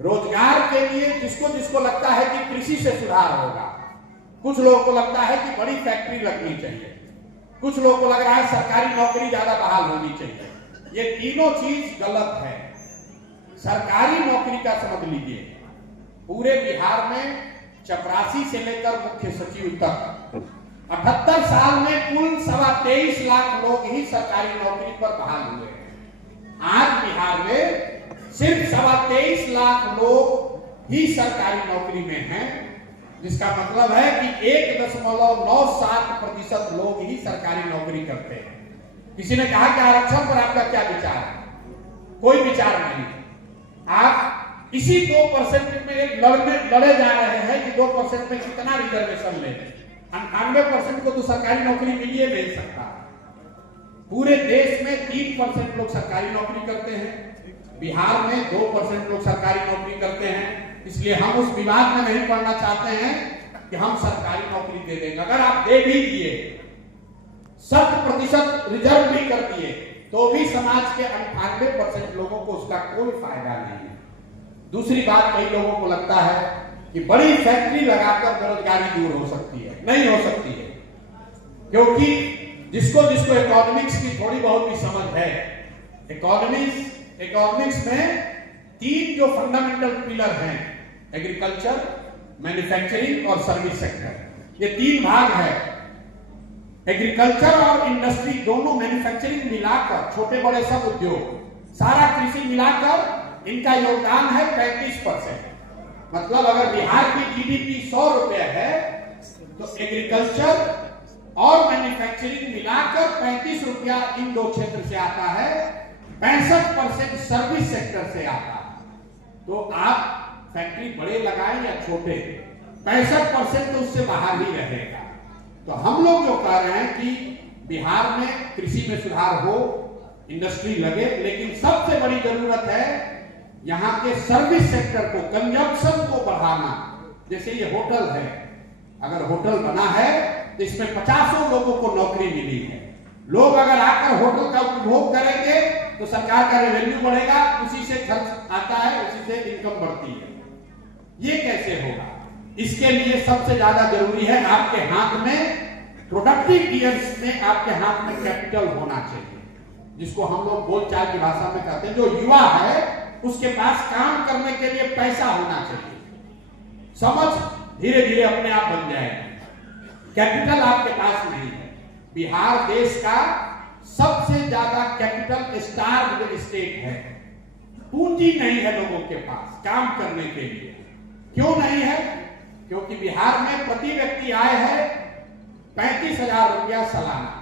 रोजगार के लिए जिसको जिसको लगता है कि कृषि से सुधार होगा, कुछ लोगों को लगता है कि बड़ी फैक्ट्री लगनी चाहिए, कुछ लोगों को लग रहा है सरकारी नौकरी ज्यादा बहाल होनी चाहिए। ये तीनों चीज गलत है। सरकारी नौकरी का समझ लीजिए, पूरे बिहार में चपरासी से लेकर मुख्य सचिव तक 78 साल में कुल 23.25 लाख लोग ही सरकारी नौकरी पर बहाल हुए हैं। आज बिहार में सिर्फ 23.25 लाख लोग ही सरकारी नौकरी में हैं, जिसका मतलब है कि 1.97% लोग ही सरकारी नौकरी करते हैं। किसी ने कहा कि आरक्षण पर आपका क्या विचार है? कोई विचार नहीं। आप इसी 2% में लड़े जा रहे हैं कि 2% में कितना रिजर्वेशन ले। 98% को तो सरकारी नौकरी मिल ही नहीं सकता। पूरे देश में 3% लोग सरकारी नौकरी करते हैं, बिहार में 2% लोग सरकारी नौकरी करते हैं। इसलिए हम उस विवाद में नहीं पड़ना चाहते हैं कि हम सरकारी नौकरी दे देंगे। अगर आप दे भी दिए, 100% रिजर्व भी कर दिए, तो भी समाज के 98% लोगों को उसका कोई फायदा नहीं है। दूसरी बात, कई लोगों को लगता है कि बड़ी फैक्ट्री लगाकर बेरोजगारी दूर हो सकती है। नहीं हो सकती है, क्योंकि जिसको जिसको इकोनॉमिक्स की थोड़ी बहुत भी समझ है, इकोनॉमिक्स में 3 जो फंडामेंटल पिलर हैं, एग्रीकल्चर, मैन्युफैक्चरिंग और सर्विस सेक्टर, ये 3 भाग है। एग्रीकल्चर और इंडस्ट्री दोनों, मैन्युफैक्चरिंग मिलाकर, छोटे बड़े सब उद्योग, सारा कृषि मिलाकर इनका योगदान है 35%। मतलब अगर बिहार की जीडीपी 100 रुपए है, तो एग्रीकल्चर और मैन्युफैक्चरिंग मिलाकर 35 रुपया इन 2 क्षेत्र से आता है, 65% सर्विस सेक्टर से आता है। तो आप फैक्ट्री बड़े लगाएं या छोटे, 65% तो उससे बाहर ही रहेगा। तो हम लोग जो कह रहे हैं कि बिहार में कृषि में सुधार हो, इंडस्ट्री लगे, लेकिन सबसे बड़ी जरूरत है यहाँ के सर्विस सेक्टर को, कंजम्पशन को बढ़ाना। जैसे ये होटल है, अगर होटल बना है तो इसमें 50 लोगों को नौकरी मिली है। लोग अगर आकर होटल का उपभोग करेंगे तो सरकार का रेवेन्यू बढ़ेगा, उसी से खर्च आता है, उसी से इनकम बढ़ती है। ये कैसे होगा? इसके लिए सबसे ज्यादा जरूरी है आपके हाथ में, प्रोडक्टिव ईयर्स में आपके हाथ में कैपिटल होना चाहिए, जिसको हम लोग बोलचाल की भाषा में कहते हैं। जो युवा है उसके पास काम करने के लिए पैसा होना चाहिए। समझ धीरे धीरे अपने आप बन जाएगी। कैपिटल आपके पास नहीं है। बिहार देश का सबसे ज्यादा कैपिटल स्टार्व्ड स्टेट है। पूंजी नहीं है लोगों के पास काम करने के लिए। क्यों नहीं है? क्योंकि बिहार में प्रति व्यक्ति आय है 35,000 रुपया सालाना।